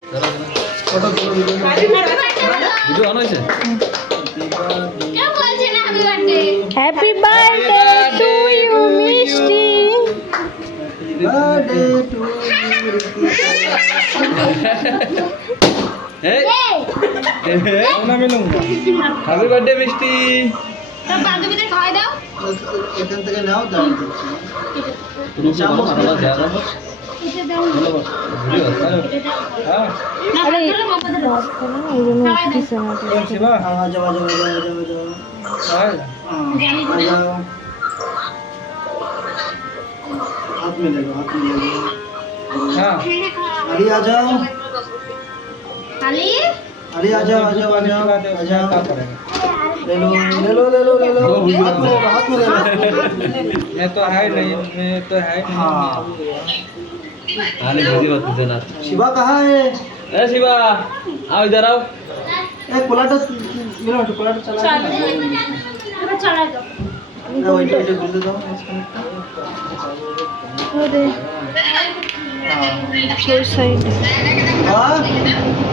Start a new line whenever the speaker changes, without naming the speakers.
Video on হয়েছে।
Happy birthday to you Mishti.
Happy birthday Mishti.
এখান থেকে নাও দাও
अरे
शिवा हाँ जाओ जाओ जाओ जाओ जाओ जाओ हाथ में ले लो हाथ में ले लो हाँ अरे आ जाओ अरे आ जाओ आ जाओ आ जाओ आ जाओ ले लो ले लो ले लो ले लो हाथ में ले लो मैं तो है नहीं मैं तो है हाँ
आने बिजी मत देना।
शिवा कहाँ है
ए शिवा आओ इधर आओ।
ए कोलाटा मेरा कोलाटा चला दो वही वही बोल दो
अरे साइड
हाँ